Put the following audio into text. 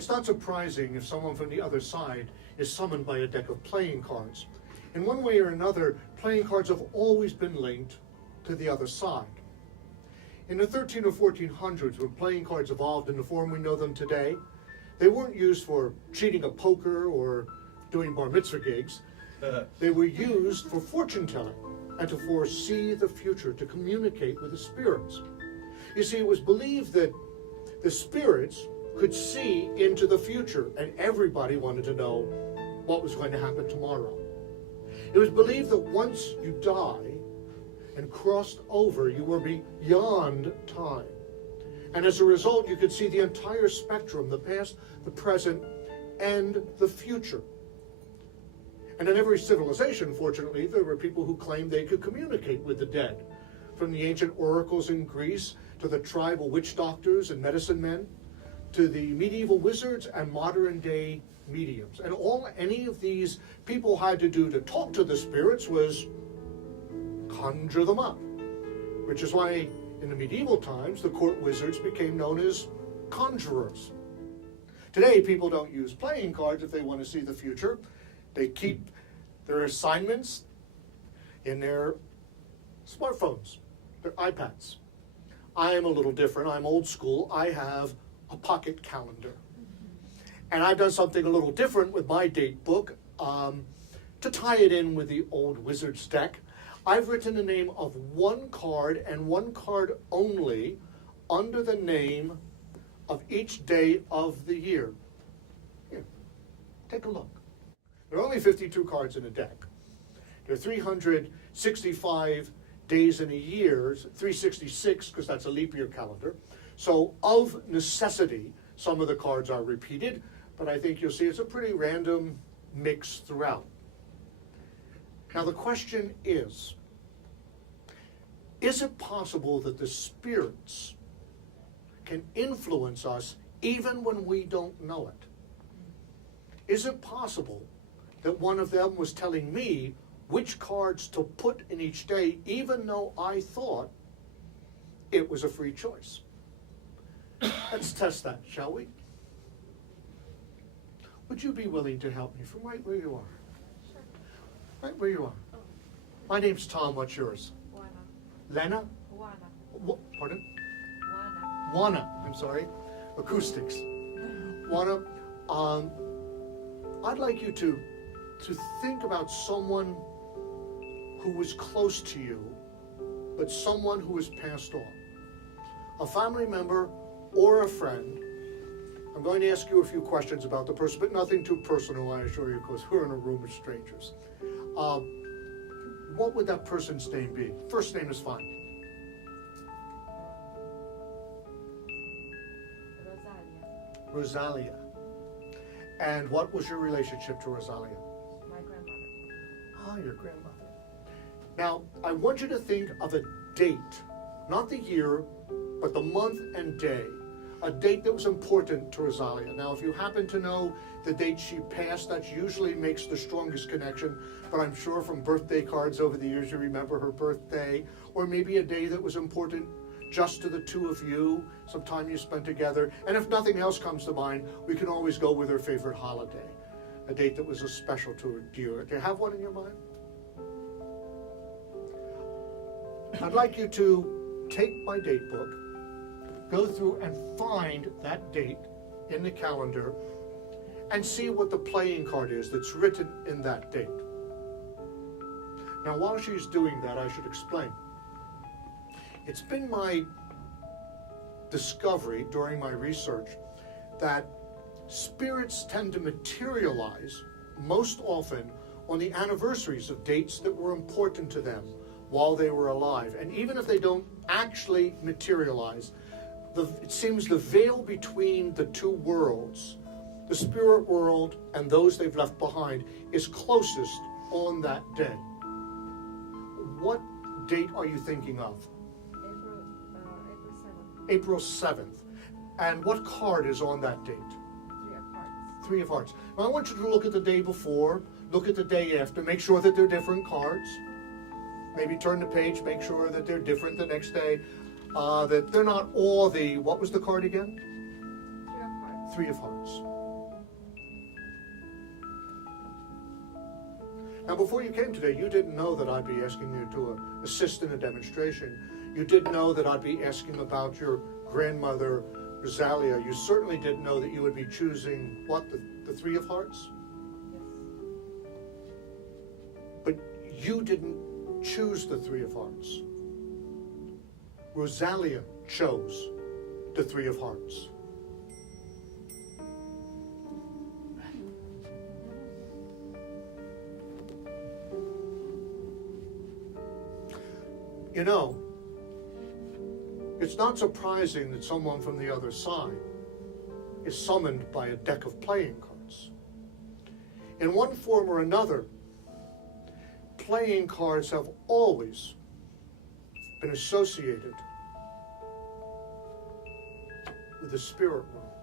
It's not surprising if someone from the other side is summoned by a deck of playing cards. In one way or another, playing cards have always been linked to the other side. In the 13 or 1400s, when playing cards evolved in the form we know them today, they weren't used for cheating at poker or doing bar mitzvah gigs. They were used for fortune telling and to foresee the future, to communicate with the spirits. You see, it was believed that the spirits could see into the future, and everybody wanted to know what was going to happen tomorrow. It was believed that once you die and crossed over, you were beyond time. And as a result, you could see the entire spectrum, the past, the present, and the future. And in every civilization, fortunately, there were people who claimed they could communicate with the dead. From the ancient oracles in Greece, to the tribal witch doctors and medicine men, to the medieval wizards and modern-day mediums. And all any of these people had to do to talk to the spirits was conjure them up, which is why in the medieval times the court wizards became known as conjurers. Today people don't use playing cards if they want to see the future. They keep their assignments in their smartphones, their iPads. I am a little different. I'm old school. I have a pocket calendar. And I've done something a little different with my date book to tie it in with the old wizard's deck. I've written the name of one card and one card only under the name of each day of the year. Here, take a look. There are only 52 cards in a deck. There are 365 days in a year, 366 because that's a leap year calendar. So of necessity, some of the cards are repeated, but I think you'll see it's a pretty random mix throughout. Now the question is it possible that the spirits can influence us even when we don't know it? Is it possible that one of them was telling me which cards to put in each day, even though I thought it was a free choice? Let's test that, shall we? Would you be willing to help me from right where you are? Sure. Right where you are. Oh. My name's Tom. What's yours? Juana. Lena? Juana. Pardon? Juana. Juana. I'm sorry. Acoustics. Juana, I'd like you to think about someone who was close to you, but someone who has passed on. A family member or a friend. I'm going to ask you a few questions about the person, but nothing too personal, I assure you, because we're in a room of strangers. What would that person's name be? First name is fine. Rosalia. Rosalia. And what was your relationship to Rosalia? My grandmother. Ah, your grandmother. Now, I want you to think of a date, not the year, but the month and day. A date that was important to Rosalia. Now, if you happen to know the date she passed, that usually makes the strongest connection, but I'm sure from birthday cards over the years you remember her birthday, or maybe a day that was important just to the two of you, some time you spent together. And if nothing else comes to mind, we can always go with her favorite holiday, a date that was special to her. Do you have one in your mind? I'd like you to take my date book, go through and find that date in the calendar and see what the playing card is that's written in that date. Now, while she's doing that, I should explain. It's been my discovery during my research that spirits tend to materialize most often on the anniversaries of dates that were important to them while they were alive. And even if they don't actually materialize, it seems the veil between the two worlds, the spirit world and those they've left behind, is closest on that day. What date are you thinking of? April 7th. April 7th. And what card is on that date? 3 of Hearts. 3 of Hearts. Now I want you to look at the day before, look at the day after, make sure that they're different cards. Maybe turn the page, make sure that they're different the next day. That they're not all the, what was the card again? 3 of Hearts. 3 of Hearts. Now, before you came today, you didn't know that I'd be asking you to assist in a demonstration. You didn't know that I'd be asking about your grandmother, Rosalia. You certainly didn't know that you would be choosing, what, the Three of Hearts? Yes. But you didn't choose the Three of Hearts. Rosalia chose the Three of Hearts. You know, it's not surprising that someone from the other side is summoned by a deck of playing cards. In one form or another, playing cards have always been associated with the spirit world.